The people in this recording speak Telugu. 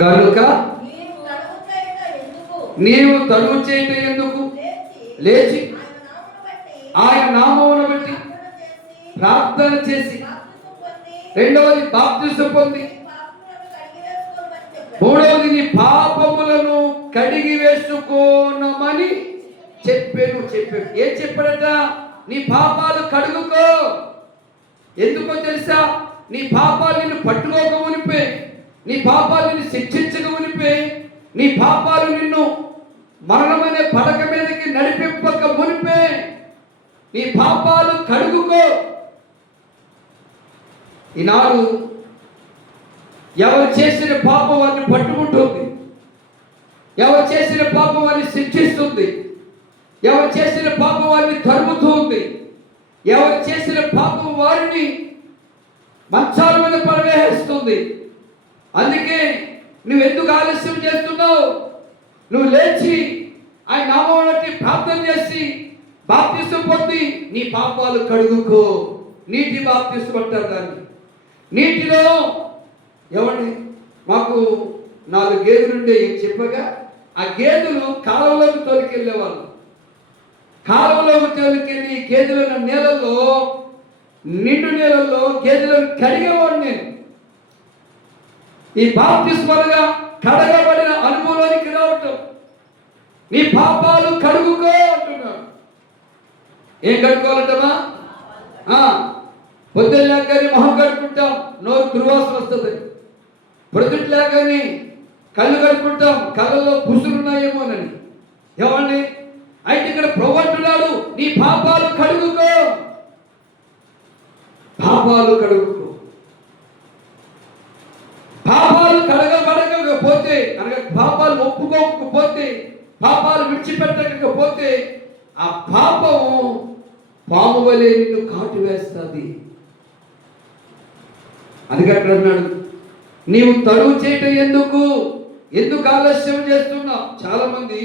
కనుక నీవు తడువు చేయట ఎందుకు? లేచి ఆయన నామమును బట్టి ప్రార్థన చేసి, రెండవది బాప్తిసం పొంది, మూడవది నీ పాపములను కడిగి వేసుకోనమని చెప్పాను. ఏం చెప్పాడట? నీ పాపాలు కడుగుకో. ఎందుకో తెలుసా? నీ పాపాలు నిన్ను పట్టుకోక మునిపే, నీ పాపాలు నిన్ను శిక్షించక మునిపే, నీ పాపాలు నిన్ను మరణమనే పడక మీదకి నడిపింపక మునిపే నీ పాపాలు కడుగుకో. ఈనాడు ఎవరు చేసిన పాపం వారిని పట్టుకుంటుంది, ఎవరు చేసిన పాపం వారిని శిక్షిస్తుంది, ఎవరు చేసిన పాపం వారిని తరుముతూ ఉంది, ఎవరు చేసిన పాపం వారిని మంచాల మీద పడవేస్తుంది. అందుకే నువ్వెందుకు ఆలస్యం చేస్తున్నావు? నువ్వు లేచి ఆయన నామమును బట్టి ప్రార్థన చేసి బాప్తిసం పొంది నీ పాపాలు కడుగుకో. నీటి బాప్తిసం అంటారు దాన్ని. నీటిలో ఏమండి, మాకు 4 గేదెలు ఉండే చెప్పగా ఆ గేదెలు కాలువలోకి తోలికెళ్ళేవాళ్ళు. కాలువలోకి తోలికెళ్ళి గేదెలను నీళ్ళల్లో, నిండు నీళ్ళల్లో గేదెలను కడిగేవాడు నేను. ఈ బాప్తిస్మలుగా కడగబడిన అనుభవంలోనికి రావటం, నీ పాపాలు కడుగుకో అంటున్నాడు. ఏం కడుక్కోవాలంటమా? పొద్దులేకని మొహం కడుక్కుంటాం, నోరు దుర్వాసన వస్తుంది. ప్రొద్దుట్లేకని కళ్ళు కడుక్కుంటాం, కళ్ళలో పుసులున్నాయేమోనని. ఏమండి, అయితే ఇక్కడ ప్రభు అంటున్నాడు, నీ పాపాలు కడుగుకో. పాపాలు కడుగుకో. పాపాలు కడగబడకపోతే, అనగా పాపాలు ఒప్పుకోకపోతే, పాపాలు విడిచిపెట్టకపోతే ఆ పాపము పాము వలె నిన్ను కాటు వేస్తుంది. అందుకే అక్కడ అన్నాడు, నీవు తడువు చేయటం ఎందుకు ఆలస్యం చేస్తున్నావు? చాలా మంది